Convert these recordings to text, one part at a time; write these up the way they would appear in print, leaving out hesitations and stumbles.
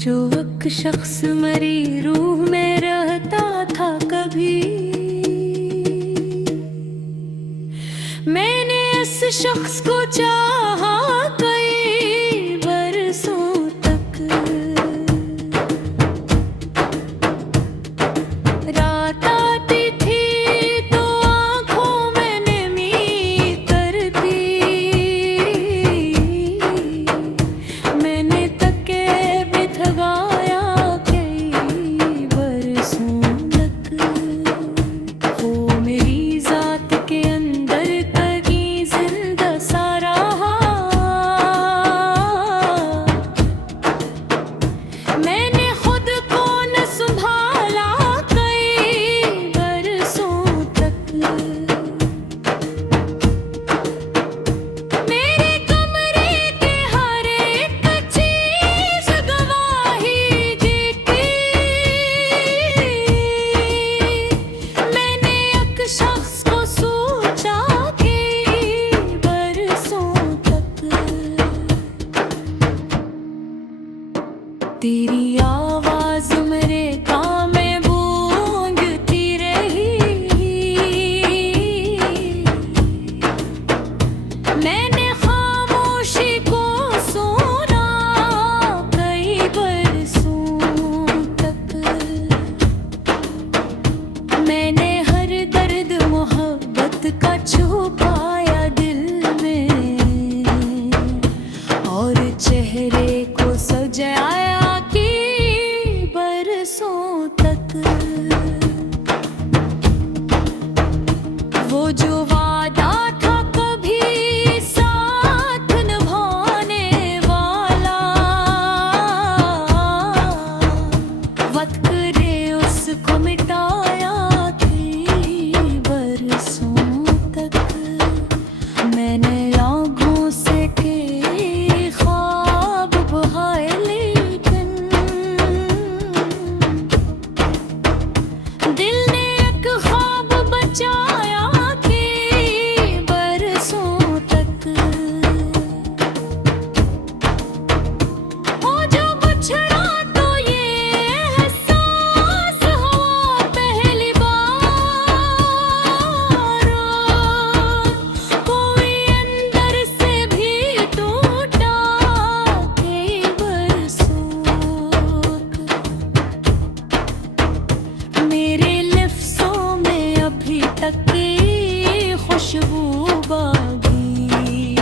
जो एक शख्स मेरी रूह में रहता था कभी, मैंने इस शख्स को चाहा कई बरसों तक। रात आती थी तो आंखों में नमी करती, मैंने तके बिठवाया कई बरसों तक। हो मेरी जात के अंदर कभी जिंदा सा रहा, मैंने खुद को न संभाला कई बरसों तक। मेरे कमरे के हर एक चीज गवाही देती, मैंने एक शख्स को सोचा कई बरसों तक। तेरी आवाज मेरे कान में गूंजती रही, मैंने खामोशी को सुना कई बरसों तक। मैंने हर दर्द मोहब्बत का छुपाया दिल में, और चेहरे को सजाया कि बरसों तक। वो जो वादा था कभी साथ निभाने वाला, वक्त ने उसको मिटाया कई बरसों तक। मैंने आँखों से के ख्वाब बहाए, लेकिन दिल ने एक ख्वाब बचाया कई बरसों तक। ओ जो बिछड़ा तो ये एहसास हुआ पहली बार, कोई अंदर से भी टूटा कई बरसों तक। मेरे लफ्ज़ों में अभी तक की खुशबू बाकी,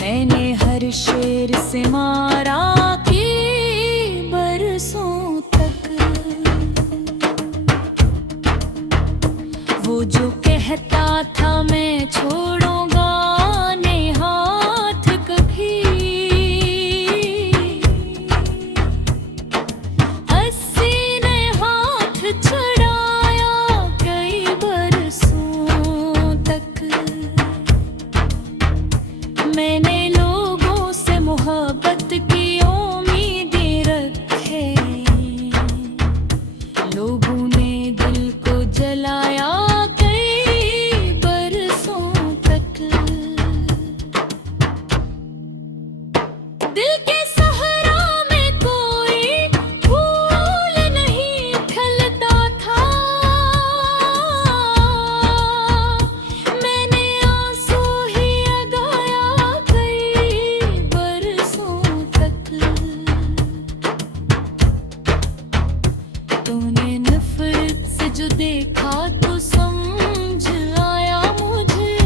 मैंने हर शेर से मारा कई बरसों तक। वो जो कहता था मैं छोड़ूंगा नहीं हाथ कभी, अस्सी ने हाथ छुड़ाया कई बरसों तक। मैंने लोगों से मोहब्बत की उम्मीदें रखे, लोगों ने दिल को जलाया कई बरसों तक। दिल के सहरा में कोई फूल नहीं खिलता था, मैंने आंसू ही लगाया कई बरसों तक। तूने नफरत से जो देखा तो समझ आया मुझे,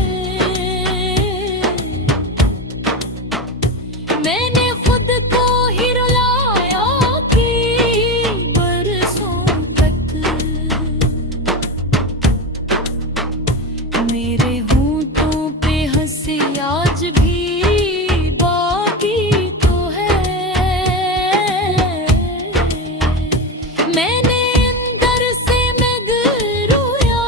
मैंने खुद को ही रुलाया कई बरसों तक। मेरे होंठों पे हंसी आज भी बाकी तो है, मैंने अंदर से मैं रोया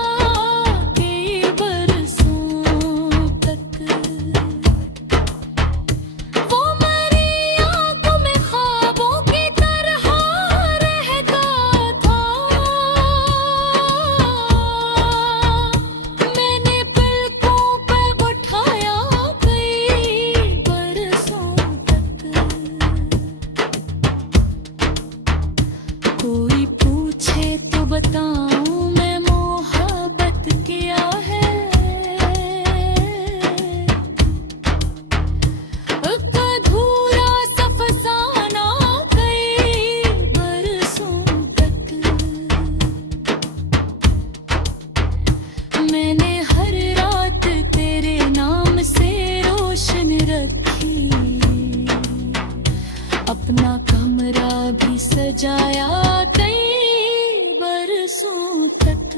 तक।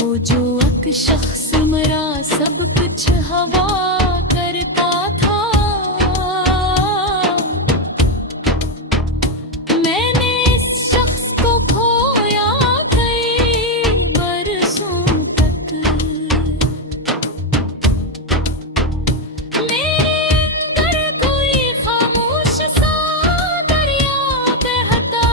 वो जो एक शख्स मरा सब कुछ हवा करता था, मैंने इस शख्स को खोया कई बरसों तक। मेरे अंदर कोई खामोश सा दरिया बहता,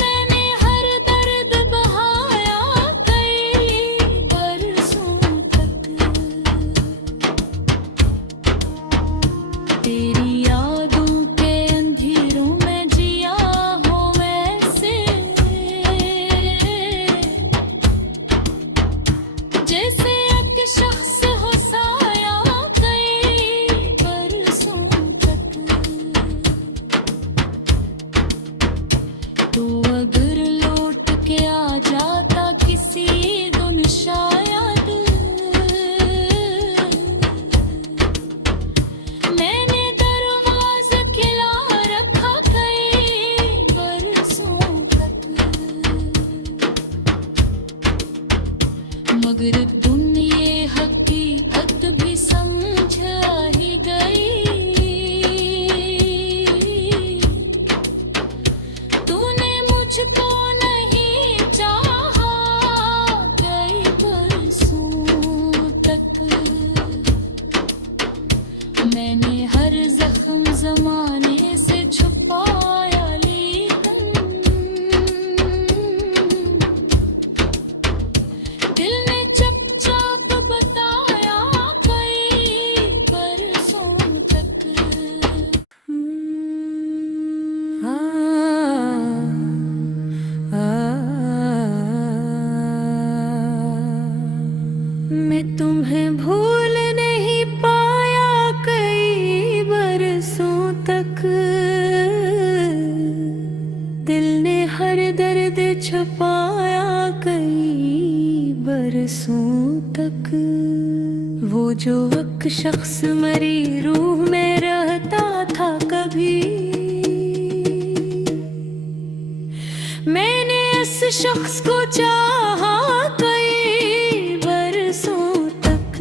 मैंने हर दर्द बहाया कई बरसों तक। तेरी यादों के अंधेरों में जिया हो वैसे, जैसे एक शख्स हो साया कई बरसों तक। तो अगर लौट के आ जाता किसी दिन शायद, मैंने दरवाज़ा खिला रखा कई बरसों तक। मगर तुम ये हकीकत भी समझ ही गई, तूने मुझको नहीं चाहा कई बरसों तक। मैंने हर जख्म जमाने से छुपाया, लेकिन दिल ने चुपचाप बताया कई बरसों तक। मैं तुम्हें भूल नहीं पाया कई बरसों तक, दिल ने हर दर्द छुपाया कई बरसों तक। वो जो एक शख्स मरी रूह में रहता था कभी, मैंने इस शख्स को चाहा कई बरसों तक।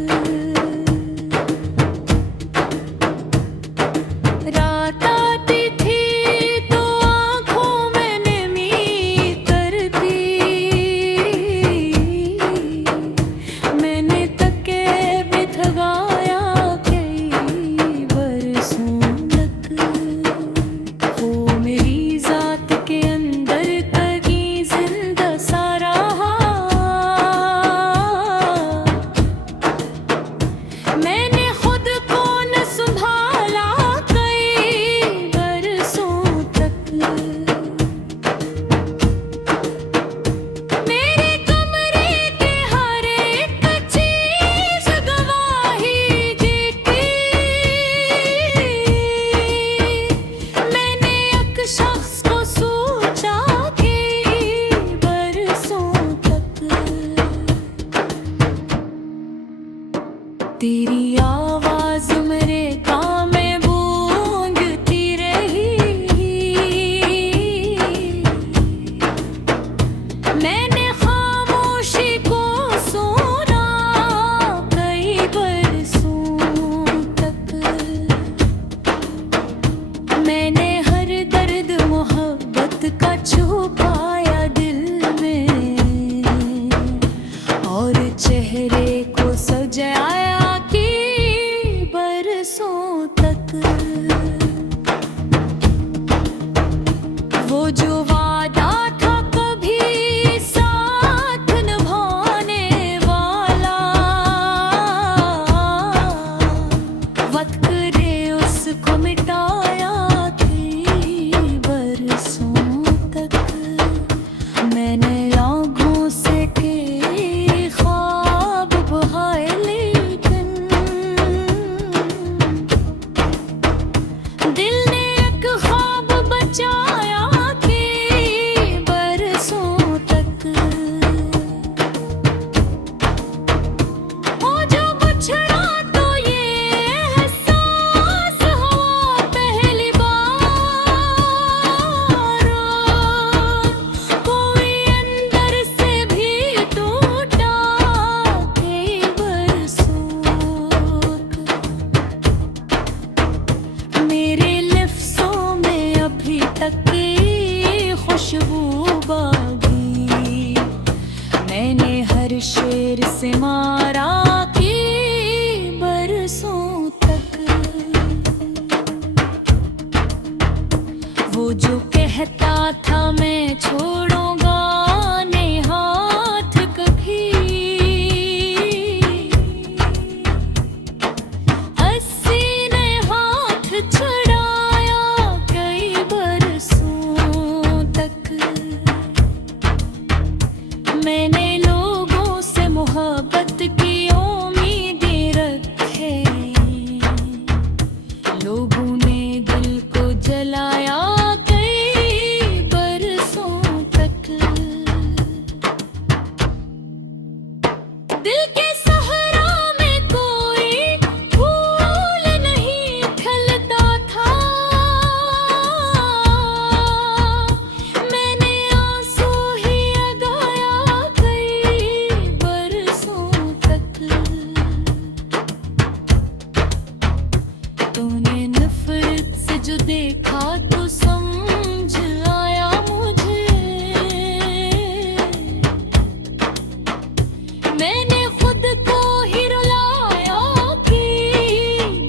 रात आती थी तो आँखों में नमी करती, मैंने तके बिठवाया कई बरसों तक। हो मेरी जात के अंदर कहीं जिंदा सा रहा, मैंने खुद को न संभाला कई बरसों तक। मेरे कमरे के हर एक चीज गवाही देती, मैंने एक शख्स को सोचा कई बरसों तक। तेरी आवाज मेरे कान में गूंजती रही, मैंने खामोशी को सुना कई बरसों तक। मैंने हर दर्द मोहब्बत का छुपाया दिल में, और चेहरे को सजाया कि बरसों तक। वो जो वादा था कभी साथ निभाने वाला, वक्त ने उसको मिटाया कई बरसों तक। मैंने आँखों से के ख्वाब बहाए, लेकिन दिल ने एक ख्वाब बचाया कि खुशबू बागी। मैंने हर शेर से मारा कि बरसों तक वो जो कहता था मैं छोड़ूंगा ने हाथ कभी, अस्सी ने हाथ छुड़ाया कई बरसों तक। मैंने लोगों से मोहब्बत की उम्मीदें रखे, लोगों ने दिल को जलाया कई बरसों तक। दिल के सहरा में कोई फूल नहीं खिलता था, मैंने आंसू ही लगाया कई बरसों तक। तूने नफरत से जो देखा तो समझ आया मुझे, मैंने खुद को ही रुलाया कि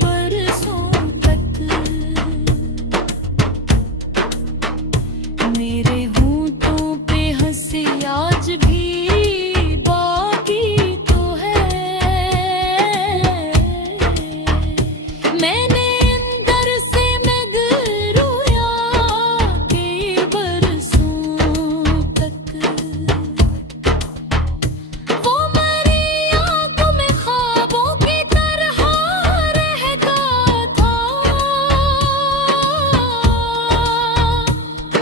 बरसों तक। मेरे होंठों पे हंसी आज भी बाकी तो है, मैंने अंदर से मैं रोया कई बरसों तक। वो मरी आंखों में ख्वाबों की तरह रहता था,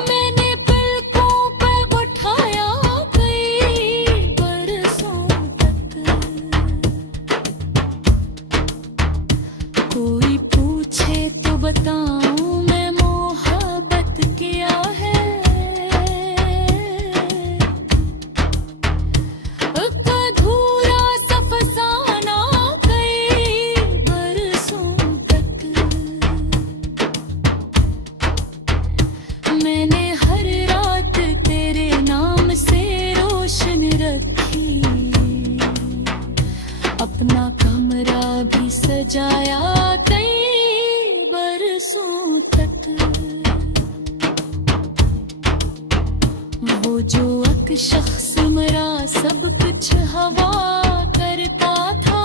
मैंने पलकों पर उठाया कई बरसों तक। कोई पूछे तो बताऊं मैं मोहब्बत किया है, एक अधूरा सा फसाना कई बरसों तक। मैंने हर रात तेरे नाम से रोशन रखी, अपना कमरा भी सजाया कई बरसों तक। वो जो एक शख्स मरा सब कुछ हवा करता था,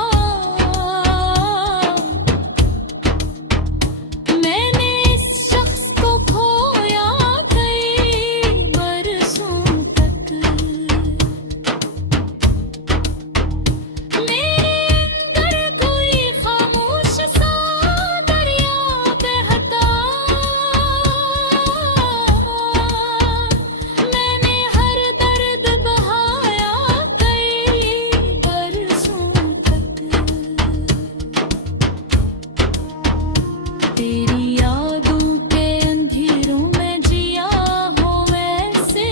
मैंने इस शख्स को खोया कई बरसों तक। मेरे अंदर कोई खामोश सा दरिया बहता, मैंने हर दर्द बहाया कई बरसों तक। तेरी यादों के अंधेरों में जिया हूँ वैसे,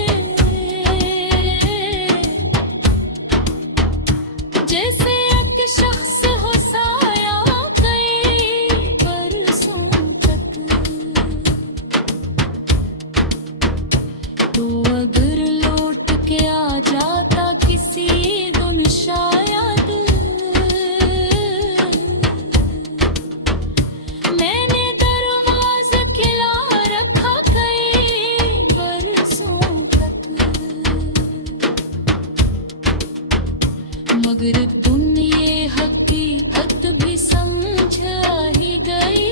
जैसे एक शख्स हो साया कई बरसों तक। तो अगर लौट के आ जाता किसी दिन शायद, मैंने दरवाज़ा खिला रखा कई बरसों तक। मगर तुम ये हकीकत भी समझ ही गई,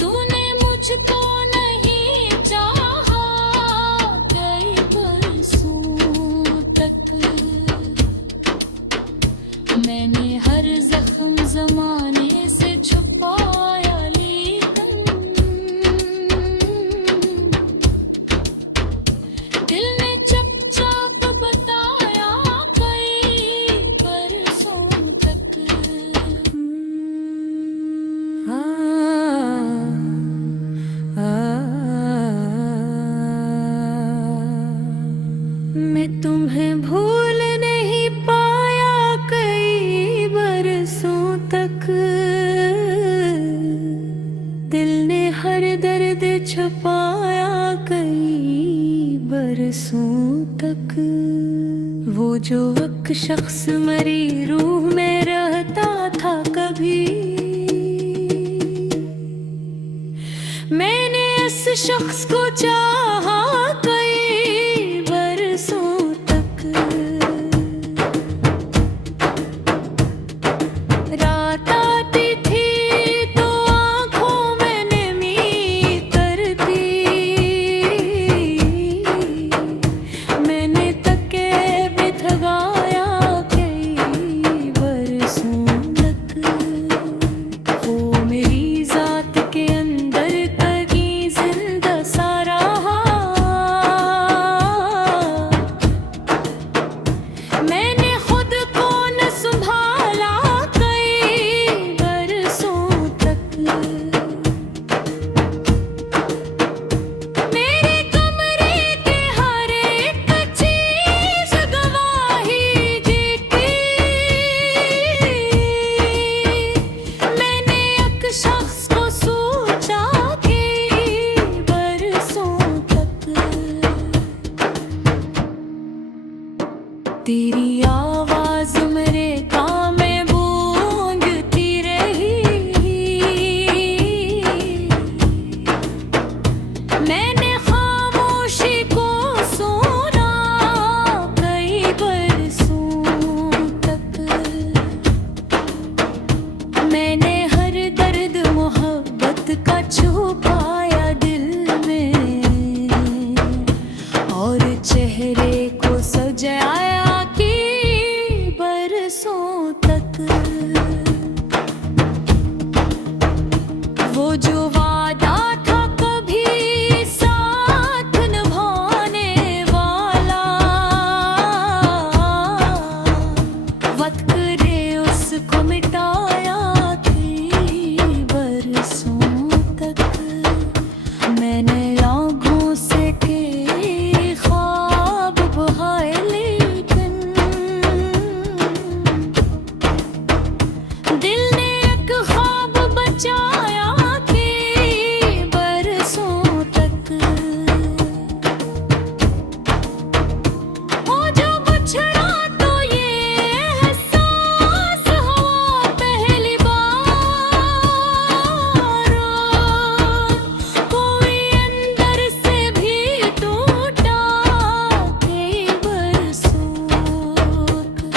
तूने मुझको नहीं चाहा कई बरसों तक। मैंने हर जख्म जमाने से छुपाया, लेकिन दिल ने चुपचाप बताया कई बरसों तक। मैं तुम्हें भूल नहीं पाया कई बरसों तक, दिल ने हर बरसों तक। वो जो एक शख्स मरी रूह में रहता था कभी, मैंने इस शख्स को चाहा कई बरसों तक। रात आती थी तो आंखों में नमी तरती, मैंने तके बिठवाया कई बरसों तक। वो मेरी जात के अंदर कहीं जिंदा सा रहा, मैंने खुद को न संभाला कई बरसों तक। मेरे कमरे के हर एक चीज गवाही देती, मैंने एक शख्स को सोचा कई बरसों तक। तेरी आवाज मेरे कान में गूंजती रही, मैंने खामोशी को सुना कई बरसों तक। मैंने हर दर्द मोहब्बत का छुपाया दिल में, और चेहरे को सजाया कि बरसों तक। वो जो वादा था कभी साथ निभाने वाला, वक्त ने उसको मिटाया कई बरसों तक। मैंने आँखों से के ख्वाब बहाए, लेकिन दिल ने एक ख्वाब बचाया कई बरसों तक। हो जो बछड़ा तो ये एहसास हुआ पहली बार, कोई अंदर से भी टूटा कई बरसों तक।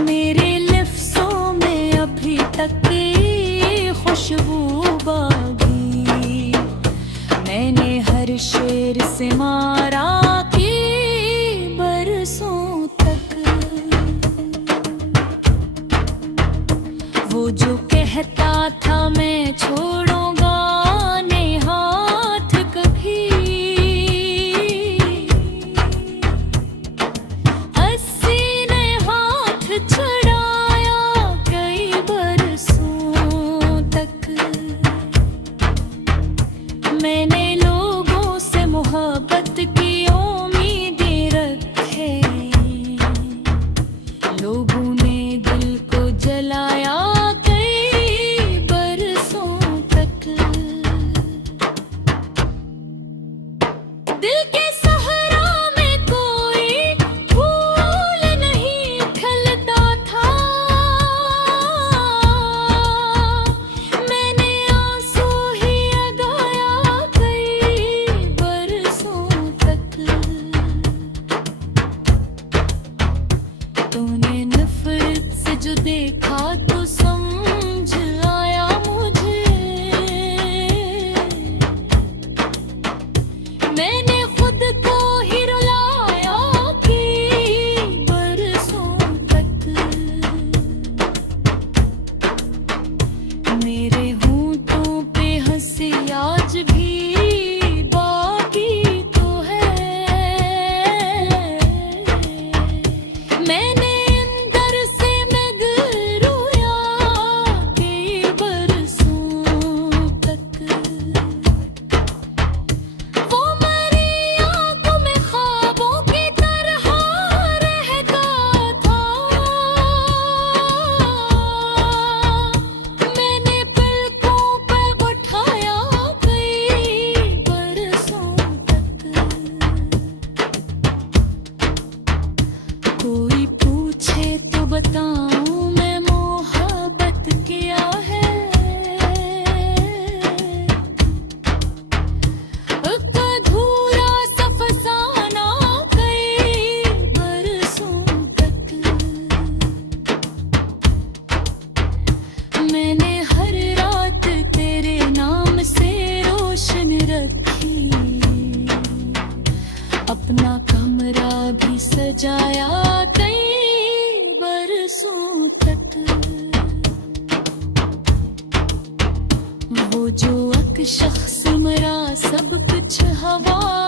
मेरे लफ्ज़ों में अभी तक की खुशबू बागी, मैंने हर शेर से मारा कई बरसों तक। वो जो कहता था मैं छोड़ूंगा नहीं हाथ कभी, अस्सी ने हाथ छुड़ाया कई बरसों तक। मैंने लोगों से मोहब्बत की उम्मीदें रखे, लोगों ने दिल को जलाया कई बरसों तक। दिल के सहरा में कोई फूल नहीं खिलता था, मैंने आंसू ही लगाया कई बरसों तक। तूने नफरत से जो देखा तो समझ आया मुझे, मैंने खुद को ही रुलाया कई बरसों तक। मेरे होंठों पे हंसी आज भी बाकी तो है, मैंने अंदर से मैं रोया मैंने हर रात तेरे नाम से रोशन रखी, अपना कमरा भी सजाया कई बरसों तक। वो जो एक शख्स मरा सब कुछ हवा